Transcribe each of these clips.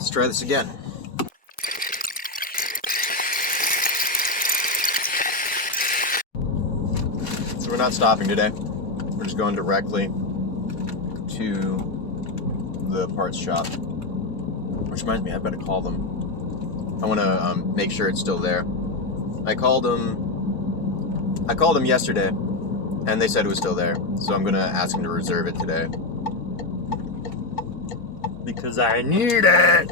Let's try this again. So we're not stopping today. We're just going directly to the parts shop. Which reminds me, I better call them. I want to make sure it's still there. I called them yesterday, and they said it was still there. So I'm going to ask them to reserve it today. Because I need it!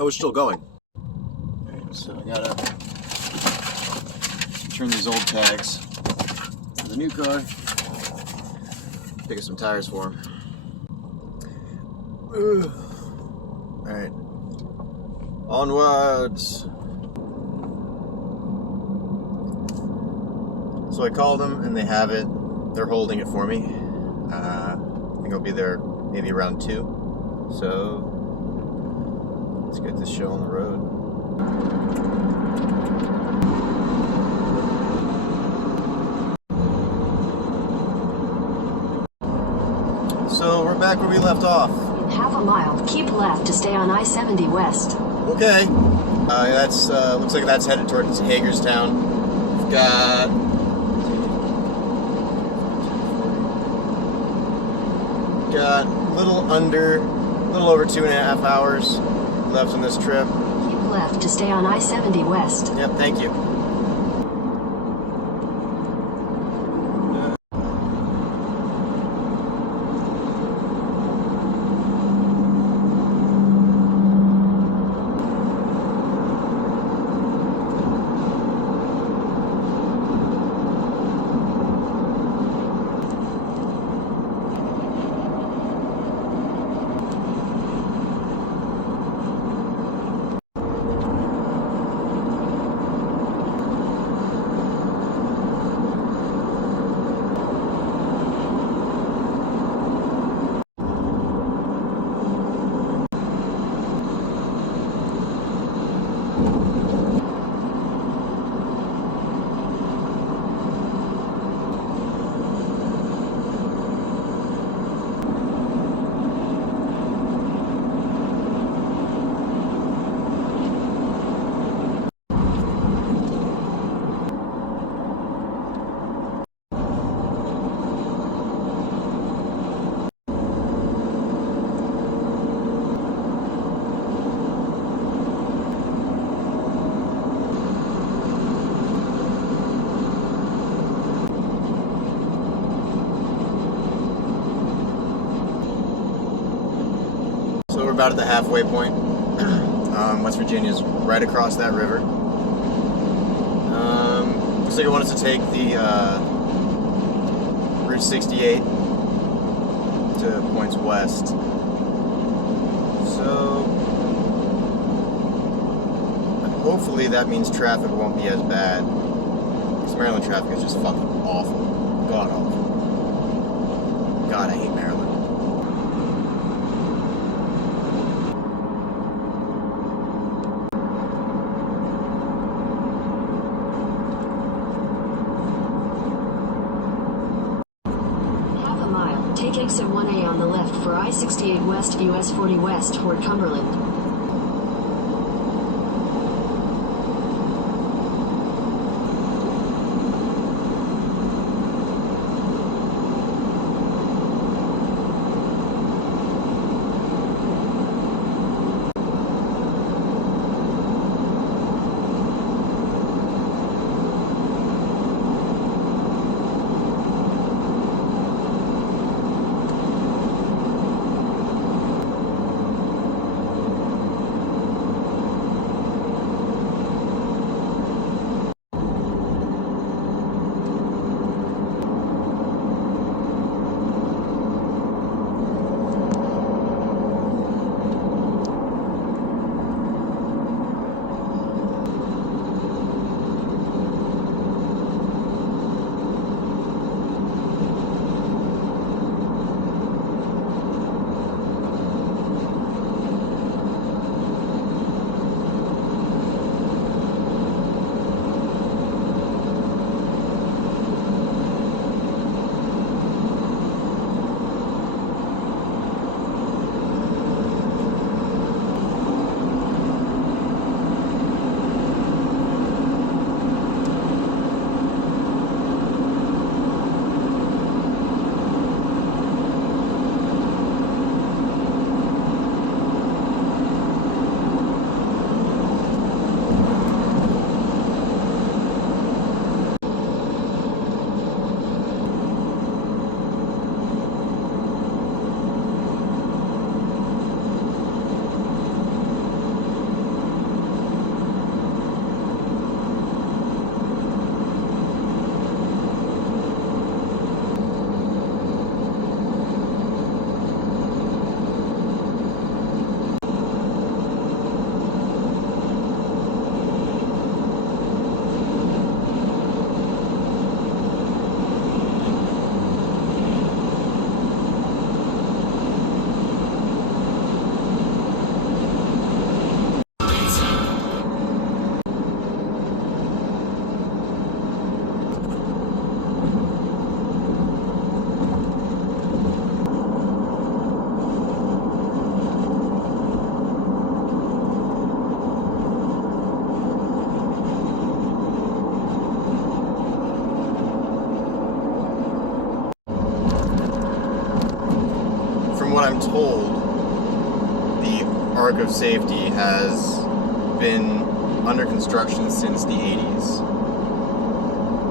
Oh, it's still going. Alright, so I gotta turn these old tags to the new car. Pick up some tires for them. Alright. Onwards! So I called them and they have it. They're holding it for me. I think I'll be there maybe around 2. So let's get this show on the road. So we're back where we left off. In half a mile, keep left to stay on I-70 West. Okay. That's looks like that's headed towards Hagerstown. We've got a little over 2.5 hours left on this trip. Keep left to stay on I-70 West. Yep, thank you. So we're about at the halfway point. West Virginia's right across that river. Looks like it wanted to take the Route 68 to points west. So hopefully that means traffic won't be as bad. Because Maryland traffic is just fucking awful. God awful. God, I hate Maryland. on the left for I-68 West, US 40 West toward Cumberland. What I'm told, the Arc of Safety has been under construction since the 80s,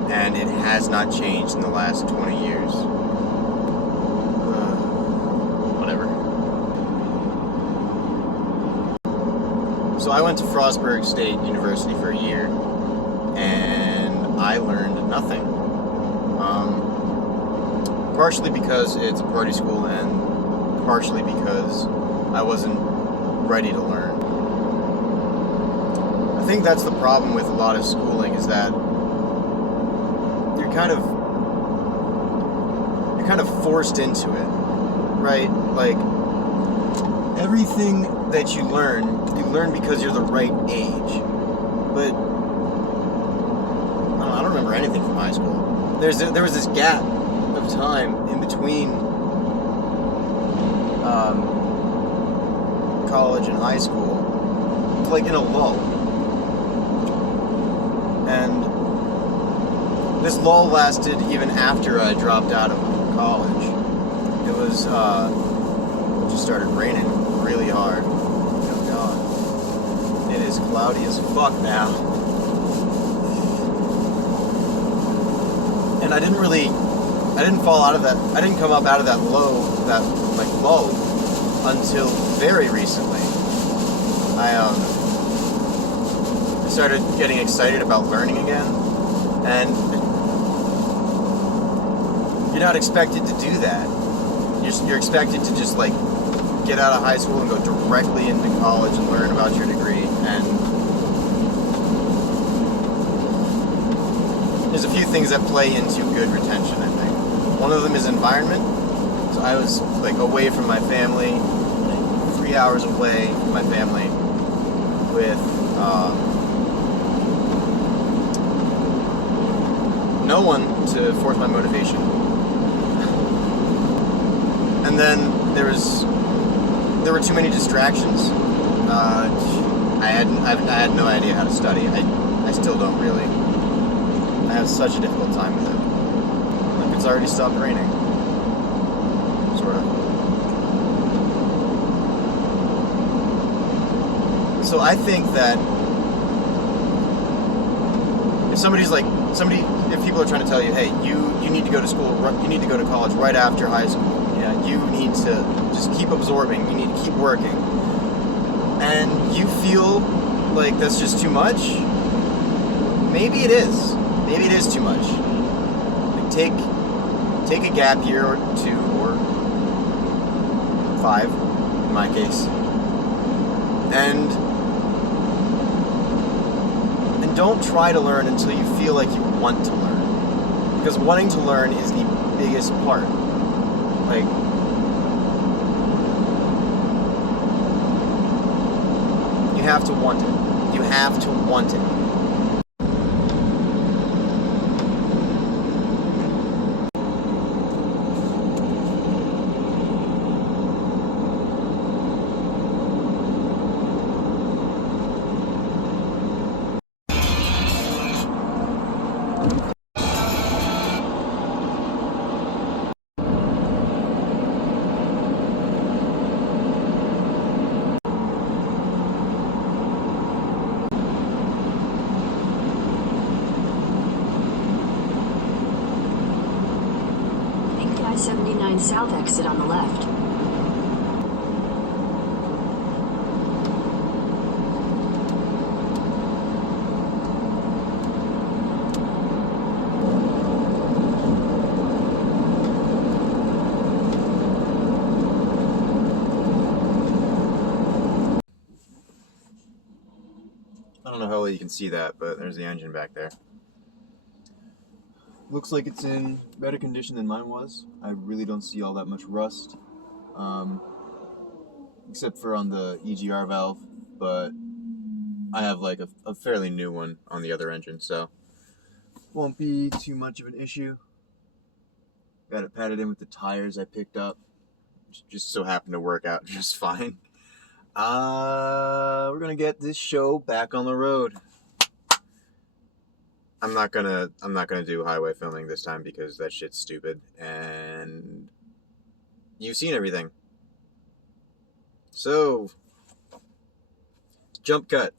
and it has not changed in the last 20 years. Whatever. So I went to Frostburg State University for a year, and I learned nothing. Partially because it's a party school, and partially because I wasn't ready to learn. I think that's the problem with a lot of schooling, is that you're kind of forced into it, right? Like, everything that you learn because you're the right age. But I don't remember anything from high school. There was this gap of time in between college and high school, like in a lull. And this lull lasted even after I dropped out of college. It was, it just started raining really hard. Oh God. It is cloudy as fuck now. And I didn't fall out of that, I didn't come up out of that lull until very recently. I started getting excited about learning again, and you're not expected to do that. You're expected to just like get out of high school and go directly into college and learn about your degree. And there's a few things that play into good retention, I think. One of them is environment. So I was like away from my family, like 3 hours away from my family, with no one to force my motivation. And then there were too many distractions. I had no idea how to study. I still don't really. I have such a difficult time with it. Like, it's already stopped raining. Sort of. So I think that if people are trying to tell you, hey, you need to go to school, you need to go to college right after high school. Yeah, you need to just keep absorbing. You need to keep working. And you feel like that's just too much. Maybe it is. Maybe it is too much. Like take a gap year or 2 or 5, in my case, and don't try to learn until you feel like you want to learn, because wanting to learn is the biggest part. Like, you have to want it. You have to want it. Take the I-79 South exit on the left. I don't know how well you can see that, but there's the engine back there. Looks like it's in better condition than mine was. I really don't see all that much rust, except for on the EGR valve, but I have like a fairly new one on the other engine, so won't be too much of an issue. Got it padded in with the tires I picked up, which just so happened to work out just fine. We're gonna get this show back on the road. I'm not gonna do highway filming this time because that shit's stupid, and you've seen everything. So, jump cut.